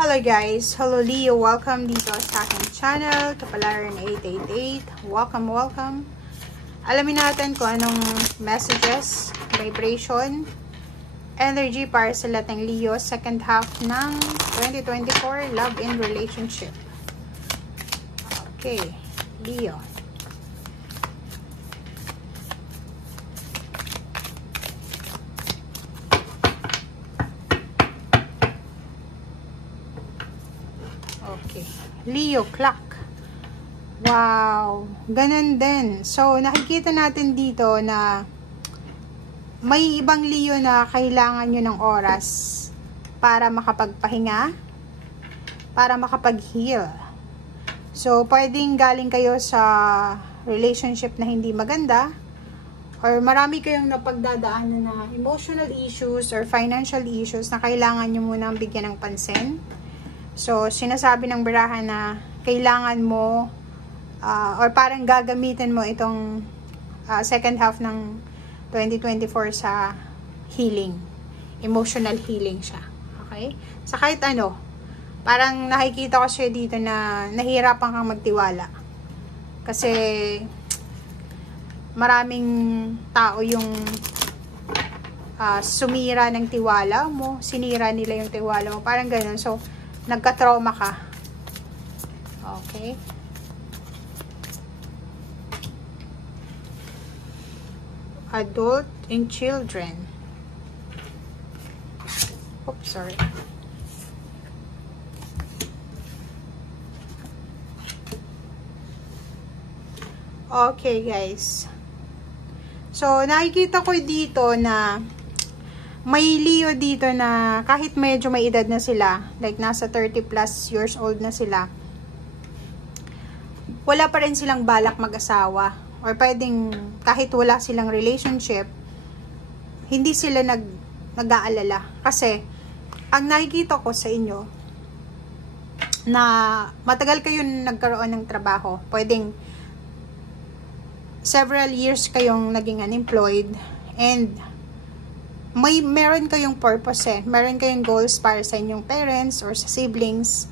Hello guys! Hello Leo! Welcome dito sa aking channel, Kapalaran 888. Welcome! Alamin natin kung anong messages, vibration, energy para sa lating Leo, second half ng 2024, love and relationship. Okay, Leo. Okay, Leo clock. Wow, ganun din. So, nakikita natin dito na may ibang Leo na kailangan nyo ng oras para makapagpahinga, para makapag-heal. So, pwedeng galing kayo sa relationship na hindi maganda, or marami kayong napagdadaanan na emotional issues or financial issues na kailangan nyo munang bigyan ng pansin. So, sinasabi ng barahan na kailangan mo or parang gagamitin mo itong second half ng 2024 sa healing. Emotional healing siya. Okay? Sa kahit ano, parang nakikita ko siya dito na nahihirapan kang magtiwala. Kasi maraming tao yung sumira ng tiwala mo, sinira nila yung tiwala mo, parang ganun. So, nagka-trauma ka. Okay? Adult and children. Oops, sorry. Okay, guys. So, nakikita ko dito na may Leo dito na kahit medyo may edad na sila, like nasa 30 plus years old na sila, wala pa rin silang balak mag-asawa. Or pwedeng kahit wala silang relationship, hindi sila nag-aalala. Kasi, ang nakikita ko sa inyo, na matagal kayo nagkaroon ng trabaho. Pwedeng several years kayong naging unemployed, and meron kayong purpose meron kayong goals para sa inyong parents or sa siblings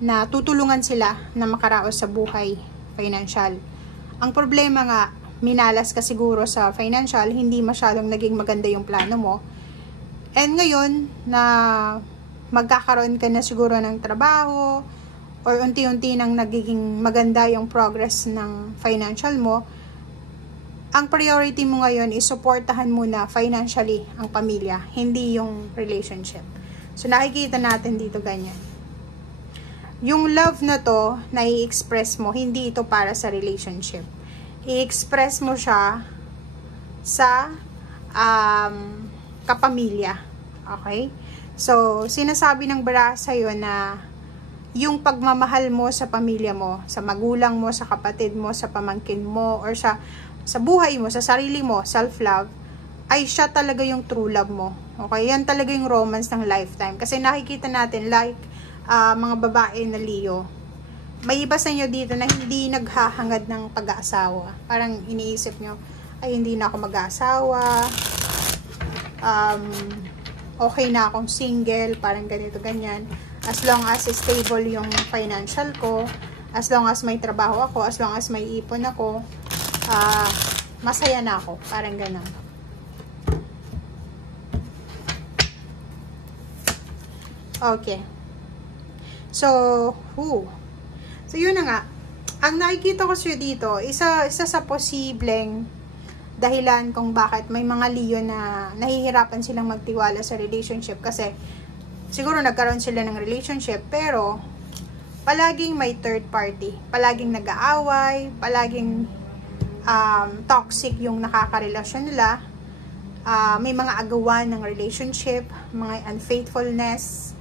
na tutulungan sila na makaraos sa buhay financial. Ang problema nga, minalas ka siguro sa financial, hindi masyadong naging maganda yung plano mo. And ngayon, na magkakaroon ka na siguro ng trabaho or unti-unti nang nagiging maganda yung progress ng financial mo, ang priority mo ngayon is supportahan muna financially ang pamilya, hindi yung relationship. So, nakikita natin dito ganyan. Yung love na to, na i-express mo, hindi ito para sa relationship. I-express mo siya sa kapamilya. Okay? So, sinasabi ng bara sa'yo na yung pagmamahal mo sa pamilya mo, sa magulang mo, sa kapatid mo, sa pamangkin mo, or sa buhay mo, sa sarili mo, self-love, ay siya talaga yung true love mo. Okay? Yan talaga yung romance ng lifetime. Kasi nakikita natin, like, mga babae na Leo, may iba sa inyo dito na hindi naghahangad ng pag-aasawa. Parang iniisip nyo, ay, hindi na ako mag-aasawa, okay na akong single, parang ganito, ganyan. As long as stable yung financial ko, as long as may trabaho ako, as long as may ipon ako, masaya na ako. Parang ganun. Okay. So, So, yun na nga. Ang nakikita ko siya dito, isa sa posibleng dahilan kung bakit may mga Leo na nahihirapan silang magtiwala sa relationship. Kasi, siguro nagkaroon sila ng relationship, pero palaging may third party. Palaging nag-aaway, palaging toxic yung nakakarelasyon nila, may mga agawan ng relationship, mga unfaithfulness,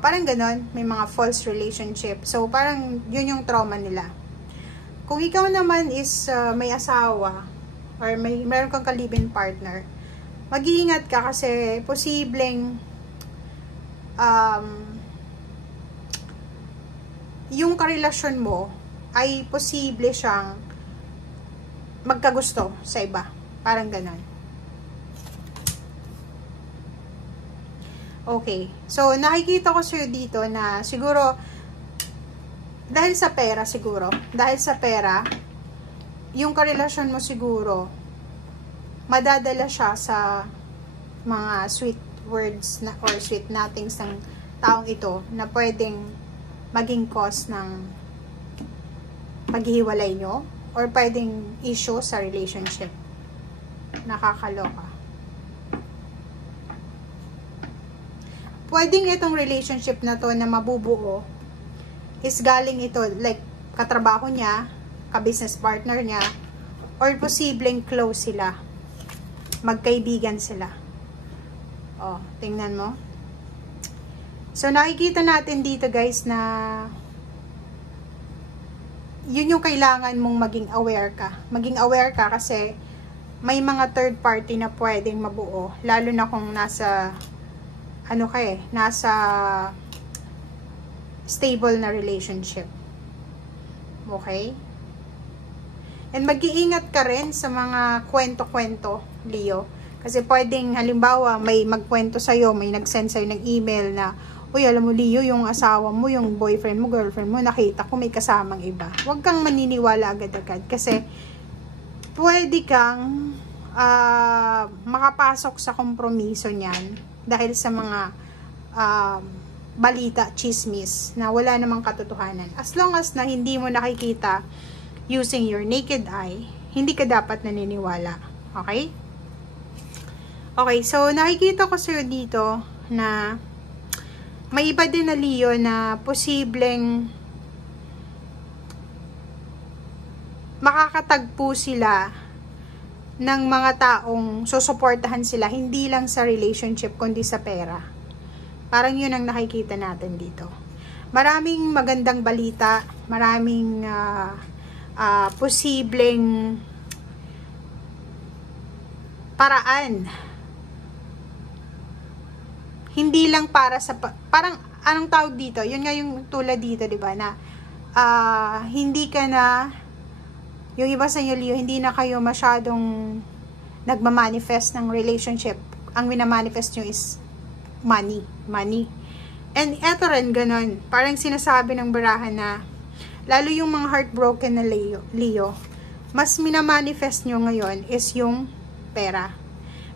parang ganon, may mga false relationship. So, parang yun yung trauma nila. Kung ikaw naman is may asawa, or meron kang ka-live-in partner, mag-iingat ka kasi posibleng yung karelasyon mo ay posible siyang magkagusto sa iba. Parang ganon. Okay. So, nakikita ko sa'yo dito na siguro, dahil sa pera siguro, yung karelasyon mo siguro, madadala siya sa mga sweet words na, or sweet nothings ng taong ito na pwedeng maging cause ng paghihiwalay nyo or pwedeng issue sa relationship. Nakakaloka. Pwedeng itong relationship na to na mabubuo is galing ito, like, katrabaho niya, ka-business partner niya, or posibleng close sila. Magkaibigan sila. Oh, tingnan mo. So, nakikita natin dito, guys, na yun yung kailangan mong maging aware ka. Maging aware ka kasi may mga third party na pwedeng mabuo. Lalo na kung nasa nasa stable na relationship. Okay? And mag-iingat ka rin sa mga kwento-kwento, Leo. Kasi pwedeng, halimbawa, may magkwento sa'yo, may nag-send sa'yo ng email na, uy, alam mo, Leo, yung asawa mo, yung boyfriend mo, girlfriend mo, nakita ko may kasamang iba. Huwag kang maniniwala agad-agad. Kasi, pwede kang makapasok sa kompromiso niyan dahil sa mga balita, chismis, na wala namang katotohanan. As long as na hindi mo nakikita using your naked eye, hindi ka dapat naniniwala. Okay? Okay, so nakikita ko sa'yo dito na may iba din na Leo na posibleng makakatagpo sila ng mga taong susuportahan sila, hindi lang sa relationship, kundi sa pera. Parang yun ang nakikita natin dito. Maraming magandang balita, maraming posibleng paraan. Hindi lang para sa, parang, anong tawag dito? Yun nga yung tulad dito, di ba? Na, hindi ka na, yung iba sa inyo, Leo, hindi na kayo masyadong nagmamanifest ng relationship. Ang minamanifest nyo is money. Money. And eto rin, ganun. Parang sinasabi ng barahan na, lalo yung mga heartbroken na Leo, mas minamanifest nyo ngayon is yung pera.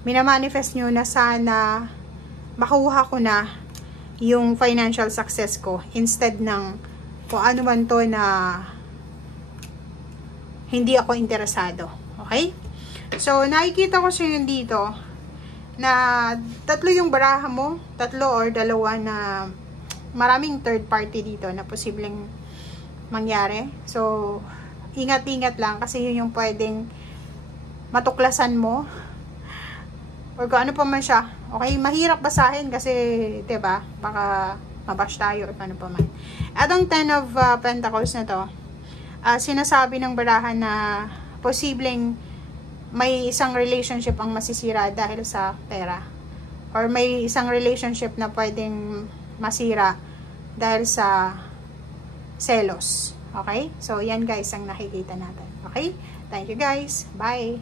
Minamanifest nyo na sana makuha ko na yung financial success ko instead ng kung ano man to na hindi ako interesado. Okay? So, nakikita ko siya yun dito na tatlo yung baraha mo, tatlo or dalawa na maraming third party dito na posibleng mangyari. So, ingat-ingat lang kasi yun yung pwedeng matuklasan mo or kung ano pa man siya. Okay, mahirap basahin kasi, diba, baka mabash tayo or ano pa man. Atong 10 of Pentacles na to, sinasabi ng barahan na posibleng may isang relationship ang masisira dahil sa pera. Or may isang relationship na pwedeng masira dahil sa selos. Okay? So, yan guys ang nakikita natin. Okay? Thank you guys. Bye!